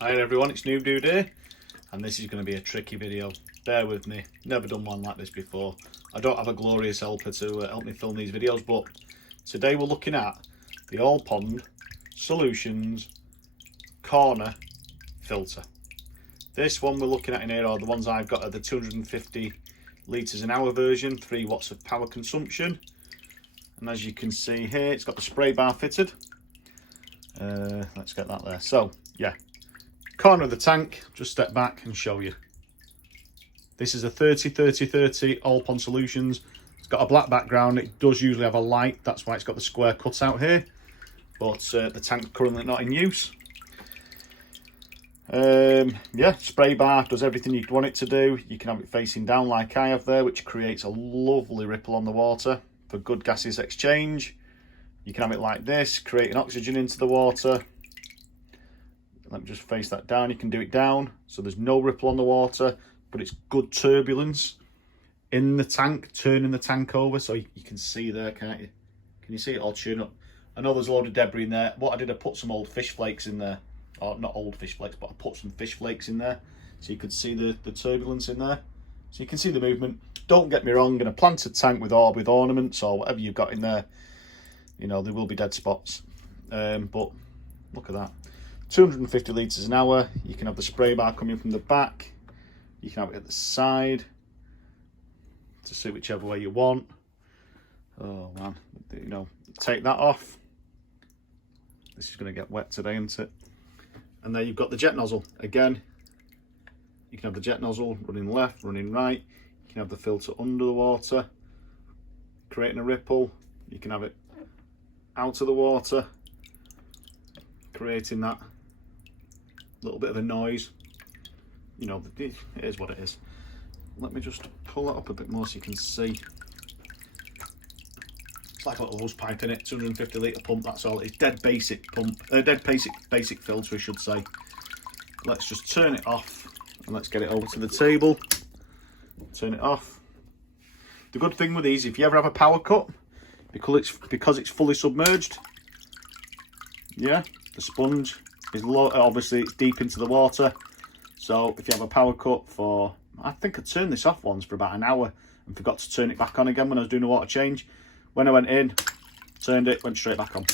Hi everyone, it's Noob Dude here, and this is going to be a tricky video. Bear with me, never done one like this before. I don't have a glorious helper to help me film these videos, but today we're looking at the AllPond Solutions corner filter. This one we're looking at in here, or the ones I've got, are the 250 litres an hour version, 3 watts of power consumption. And as you can see here, it's got the spray bar fitted. Let's get that there. So yeah, corner of the tank, just step back and show you. This is a 30-30-30 AllPond Solutions. It's got a black background. It does usually have a light, that's why it's got the square cutout here, but the tank's currently not in use. Yeah, spray bar does everything you'd want it to do. You can have it facing down like I have there, which creates a lovely ripple on the water for good gaseous exchange. You can have it like this, creating oxygen into the water. Let me just face that down. You can do it down, so there's no ripple on the water, but it's good turbulence in the tank, turning the tank over. So you can see there, can't you? Can you see it all tune up? I know there's a load of debris in there. What I did, I put some old fish flakes in there. Or not old fish flakes, but I put some fish flakes in there, so you could see the turbulence in there. So you can see the movement. Don't get me wrong, in a planted tank with ornaments or whatever you've got in there, you know, there will be dead spots. But look at that. 250 litres an hour. You can have the spray bar coming from the back. You can have it at the side to suit whichever way you want. Oh man, you know, take that off. This is going to get wet today, isn't it? And there you've got the jet nozzle. Again, you can have the jet nozzle running left, running right. You can have the filter under the water, creating a ripple. You can have it out of the water, creating that little bit of a noise. You know, it is what it is. Let me just pull that up a bit more so you can see. It's like a little hose pipe in it, 250 litre pump, that's all. It's dead basic pump, dead basic filter I should say. Let's just turn it off and let's get it over to the table. Turn it off. The good thing with these, if you ever have a power cut, because it's fully submerged, yeah, the sponge is low, obviously it's deep into the water. So if you have a power cut for, I think I turned this off once for about an hour and forgot to turn it back on again when I was doing a water change. When I went in, turned it, went straight back on.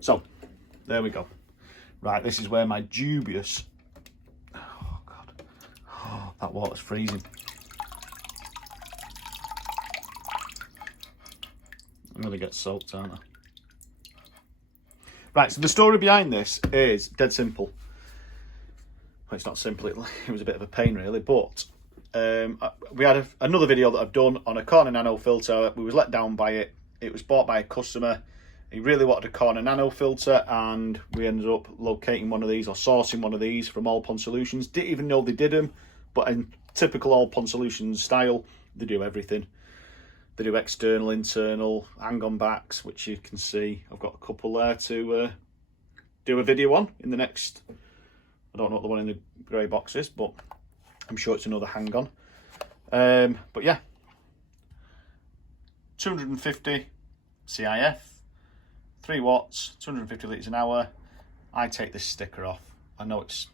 So there we go. Right, this is where my dubious, oh god, oh, that water's freezing. I'm gonna get soaked, aren't I? Right, so the story behind this is dead simple. Well, it's not simple, it was a bit of a pain really, but we had another video that I've done on a corner nano filter. We was let down by it. It was bought by a customer. He really wanted a corner nano filter, and we ended up locating one of these, or sourcing one of these from AllPond Solutions. Didn't even know they did them, but in typical AllPond Solutions style, they do everything. They do external, internal, hang-on backs, which you can see. I've got a couple there to do a video on in the next, I don't know what the one in the grey box is, but I'm sure it's another hang-on. But yeah, 250 CIF, 3 watts, 250 litres an hour. I take this sticker off. I know it's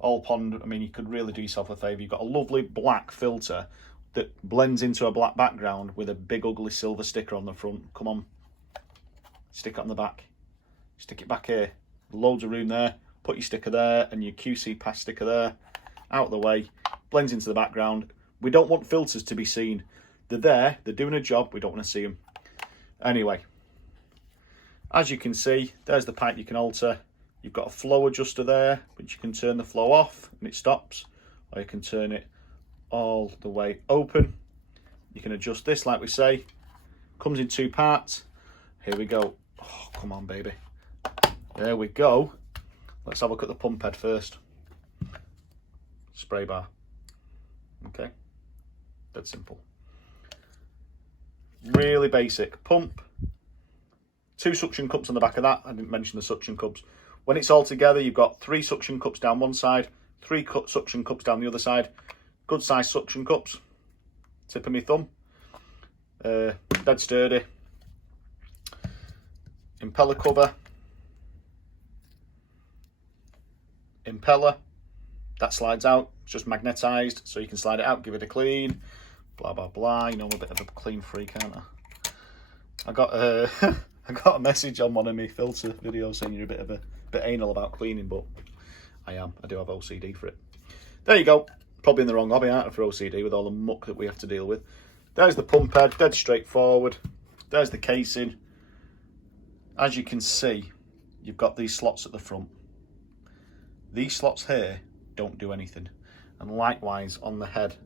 AllPond. I mean, you could really do yourself a favour. You've got a lovely black filter that blends into a black background with a big ugly silver sticker on the front. Come on, stick it on the back. Stick it back here. Loads of room there. Put your sticker there and your QC pass sticker there. Out of the way. Blends into the background. We don't want filters to be seen. They're there, they're doing a job, we don't want to see them. Anyway, as you can see, there's the pipe you can alter. You've got a flow adjuster there, which you can turn the flow off and it stops, or you can turn it all the way open. You can adjust this like we say. Comes in 2 parts. Here we go. Oh, come on baby. There we go. Let's have a look at the pump head first. Spray bar. Okay, that's simple. Really basic pump. 2 suction cups on the back of that. I didn't mention the suction cups. When it's all together, you've got 3 suction cups down one side, 3 suction cups down the other side. Good size suction cups. Tip of my thumb. Dead sturdy. Impeller cover. impeller. That slides out, it's just magnetised, so you can slide it out, give it a clean, blah, blah, blah. You know, I'm a bit of a clean freak, aren't I? I got I got a message on one of my filter videos saying you're a bit anal about cleaning, but I am. I do have OCD for it. There you go. Probably in the wrong hobby, aren't I, for OCD with all the muck that we have to deal with. There's the pump head, dead straightforward. There's the casing. As you can see, you've got these slots at the front. These slots here don't do anything. And likewise on the head,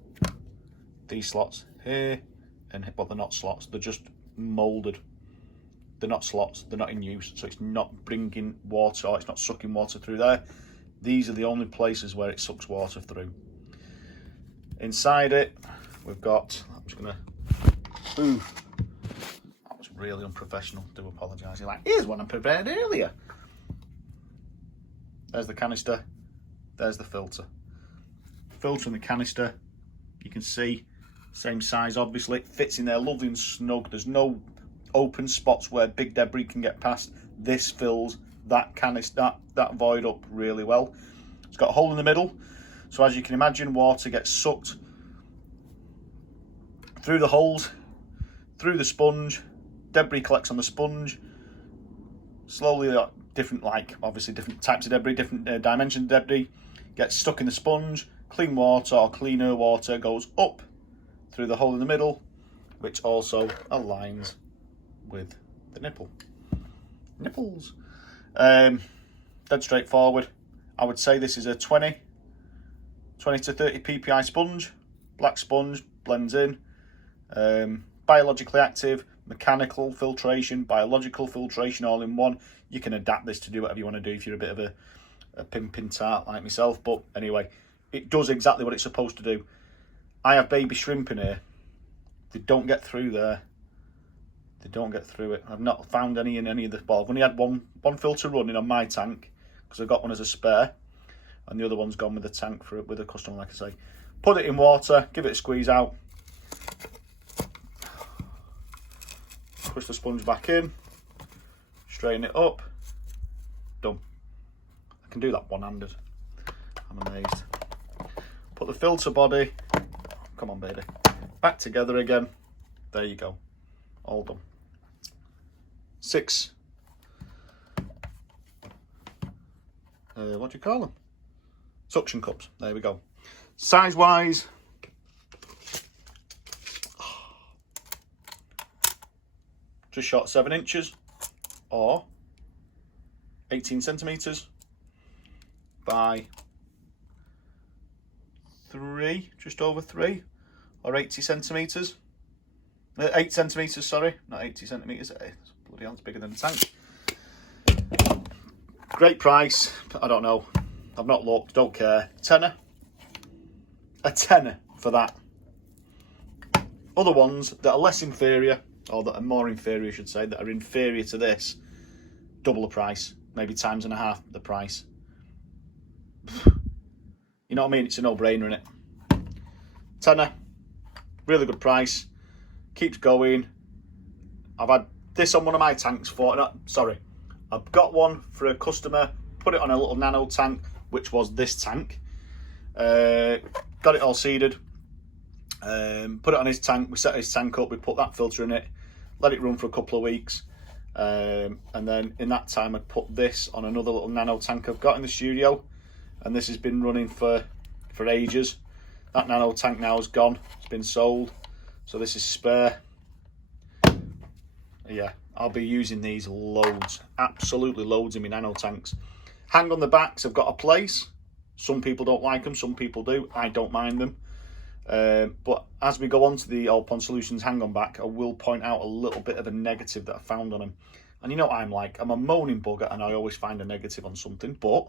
these slots here, and well, they're not slots, they're just moulded. They're not slots, they're not in use, so it's not bringing water, or it's not sucking water through there. These are the only places where it sucks water through. Inside it, we've got, I'm just gonna, ooh, that was really unprofessional, do apologise. You're like, here's one I prepared earlier. There's the canister, there's the filter. Filter and the canister, you can see, same size obviously, it fits in there lovely and snug. There's no open spots where big debris can get past. This fills that canister, that void up really well. It's got a hole in the middle, so as you can imagine, water gets sucked through the holes, through the sponge, debris collects on the sponge, slowly different, like obviously different types of debris, different dimensions of debris, gets stuck in the sponge, clean water or cleaner water goes up through the hole in the middle, which also aligns with the nipples. Dead straightforward. I would say this is a 20 to 30 ppi sponge, black sponge, blends in, biologically active, mechanical filtration, biological filtration all in one. You can adapt this to do whatever you want to do if you're a bit of a pimpin' tart like myself, but anyway, it does exactly what it's supposed to do. I have baby shrimp in here. They don't get through there. They don't get through it. I've not found any in any of the, well, I've only had one filter running on my tank because I've got one as a spare, and the other one's gone with the tank for with a customer, like I say. Put it in water, give it a squeeze out, push the sponge back in, straighten it up, done. I can do that one-handed. I'm amazed. Put the filter body, come on baby, back together again. There you go, all done. 6 what do you call them? Suction cups. There we go. Size wise, just short 7 inches or 18 centimeters by 3, just over 3, or 80 centimeters. 8 centimeters, sorry, not 80 centimeters. Bloody hell, it's bigger than the tank. Great price. I don't know. I've not looked. Don't care. Tenner. A tenner for that. Other ones that are less inferior, or that are more inferior, I should say, that are inferior to this, double the price, maybe times and a half the price. You know what I mean? It's a no-brainer, innit? Tenner. Really good price. Keeps going. I've had this on one of my tanks for, no, sorry, I've got one for a customer, put it on a little nano tank, which was this tank. Got it all seeded, put it on his tank, we set his tank up, we put that filter in it, let it run for a couple of weeks, and then in that time I put this on another little nano tank I've got in the studio, and this has been running for ages. That nano tank now is gone, it's been sold, so this is spare. Yeah, I'll be using these loads, absolutely loads in my nano tanks. Hang on the backs, I've got a place. Some people don't like them, some people do. I don't mind them. But as we go on to the AllPond Solutions hang on back, I will point out a little bit of a negative that I found on them. And you know what I'm like, I'm a moaning bugger and I always find a negative on something, but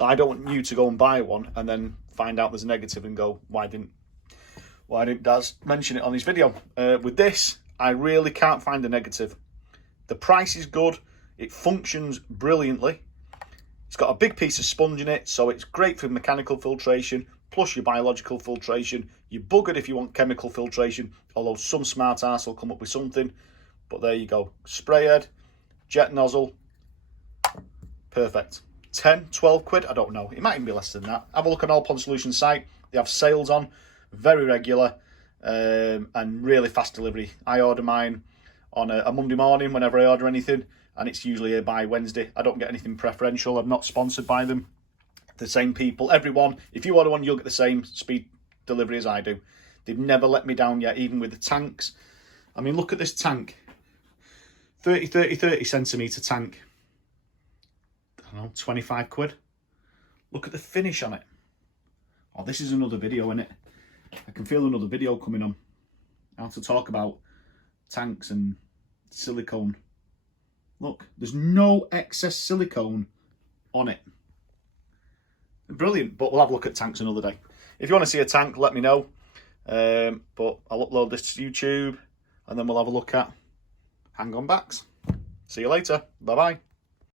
I don't want you to go and buy one and then find out there's a negative and go, why didn't Daz mention it on his video? With this, I really can't find a negative. The price is good, it functions brilliantly. It's got a big piece of sponge in it, so it's great for mechanical filtration, plus your biological filtration. You're buggered if you want chemical filtration, although some smart arse will come up with something. But there you go. Spray head, jet nozzle, perfect. 10, 12 quid, I don't know. It might even be less than that. Have a look on AllPond Solutions site. They have sales on, very regular, and really fast delivery. I order mine on a Monday morning whenever I order anything, and it's usually here by Wednesday. I don't get anything preferential. I'm not sponsored by them. The same people, everyone. If you order one, you'll get the same speed delivery as I do. They've never let me down yet, even with the tanks. I mean, look at this tank. 30 centimetre tank. I don't know, 25 quid. Look at the finish on it. Oh, this is another video, isn't it? I can feel another video coming on. How to talk about tanks and silicone. Look, there's no excess silicone on it. Brilliant, but we'll have a look at tanks another day. If you want to see a tank, let me know. But I'll upload this to YouTube, and then we'll have a look at hang-on backs. See you later. Bye-bye.